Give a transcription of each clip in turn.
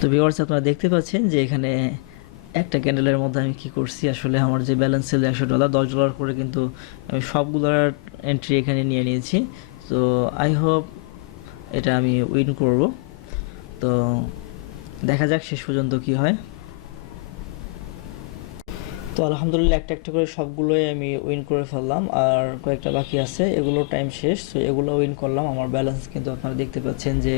তো ভিউয়ার্স, আপনারা দেখতে পাচ্ছেন যে এখানে একটা ক্যান্ডেলের মধ্যে আমি কি করছি, আসলে আমার যে ব্যালেন্স ছিল $100, $10 করে কিন্তু আমি সবগুলোর এন্ট্রি এখানে নিয়ে নিয়েছি। তো আই হোপ এটা আমি উইন করব। তো দেখা যাক শেষ পর্যন্ত কি হয়। তো আলহামদুলিল্লাহ একটা একটা করে সবগুলোই আমি উইন করে ফেললাম, আর কয়েকটা বাকি আছে, এগুলো টাইম শেষ। তো এগুলো উইন করলাম। আমার ব্যালেন্স কিন্তু আপনারা দেখতে পাচ্ছেন যে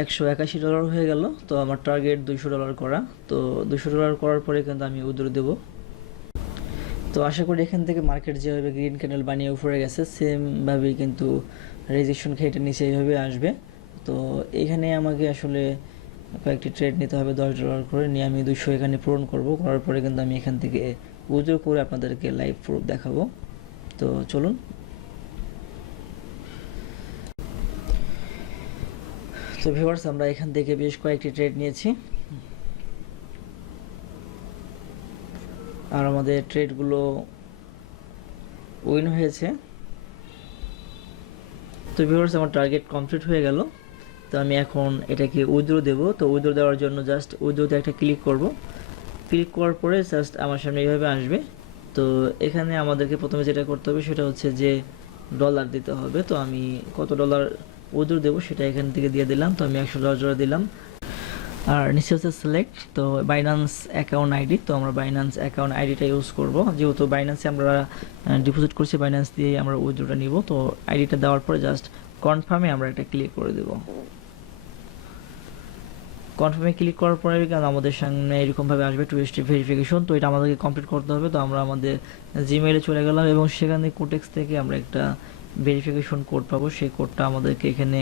$181 হয়ে গেল। তো আমার টার্গেট $200 করা। তো $200 করার পরে কিন্তু আমি উইথড্র দেব। তো আশা করি এখান থেকে মার্কেট যেভাবে গ্রিন ক্যান্ডেল বানিয়ে উপরে গেছে সেমভাবেই কিন্তু রেজিস্ট্রেশন খেটে নিচে এইভাবে আসবে। তো এখানে আমাকে আসলে কয়েকটি ট্রেড নিতে হবে, $10 করে নিয়ে আমি 200 এখানে পূরণ করব। করার পরে কিন্তু আমি এখান থেকে উইথড্র করে আপনাদেরকে লাইভ প্রুফ দেখাবো। তো চলুন। তো ভিউয়ার্স, আমরা এখান থেকে বেশ কয়েকটি ট্রেড নিয়েছি, আর আমাদের ট্রেডগুলো উইন হয়েছে। তো ভিউয়ার্স, আমার টার্গেট কমপ্লিট হয়ে গেল। তো আমি এখন এটাকে উইথড্র দেব। তো উইথড্র দেওয়ার জন্য জাস্ট উইথড্রতে একটা ক্লিক করব। ক্লিক করার পরে জাস্ট আমার সামনে এইভাবে আসবে। তো এখানে আমাদেরকে প্রথমে যেটা করতে হবে সেটা হচ্ছে যে ডলার দিতে হবে। তো আমি কত ডলার উইথড্র দেবো সেটা এখান থেকে দিয়ে দিলাম। তো আমি $100 দিলাম। আর নিচে হচ্ছে সিলেক্ট, তো বাইন্যান্স অ্যাকাউন্ট আইডি। তো আমরা বাইন্যান্স অ্যাকাউন্ট আইডিটা ইউজ করব, যেহেতু বাইন্যান্সে আমরা ডিপোজিট করছি, বাইন্যান্স দিয়ে আমরা উইথড্রটা নিব। তো আইডিটা দেওয়ার পরে জাস্ট কনফার্মে আমরা এটা ক্লিক করে দেব। কনফার্মে ক্লিক করার পরে আমাদের সামনে এরকমভাবে আসবে টু স্টেপ ভেরিফিকেশন। তো এটা আমাদেরকে কমপ্লিট করতে হবে। তো আমরা আমাদের জিমেইলে চলে গেলাম এবং সেখানে কোটেক্স থেকে আমরা একটা ভেরিফিকেশন কোড পাবো। সেই কোডটা আমাদেরকে এখানে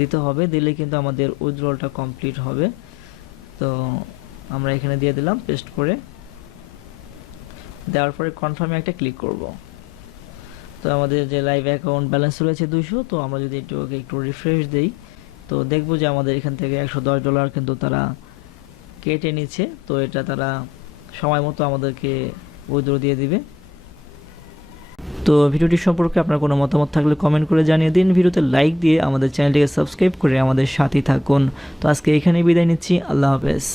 দিতে হবে, দিলে কিন্তু আমাদের উইথড্রলটা কমপ্লিট হবে। তো আমরা এখানে দিয়ে দিলাম পেস্ট করে। দেওয়ার পরে কনফার্মে একটা ক্লিক করব। তো আমাদের যে লাইভ অ্যাকাউন্ট ব্যালেন্স রয়েছে 200। তো আমরা যদি একটু রিফ্রেশ দেই তো দেখব যে আমাদের এখান থেকে $110 কিন্তু তারা কেটে নিচ্ছে। তো এটা তারা সময় মতো আমাদেরকে উইথড্র দিয়ে দিবে। তো ভিডিওটি সম্পর্কে আপনার কোনো মতামত থাকলে কমেন্ট করে জানিয়ে দিন। ভিডিওতে লাইক দিয়ে আমাদের চ্যানেলটিকে সাবস্ক্রাইব করে আমাদের সাথেই থাকুন। তো আজকে এখানেই বিদায় নিচ্ছি। আল্লাহ হাফেজ।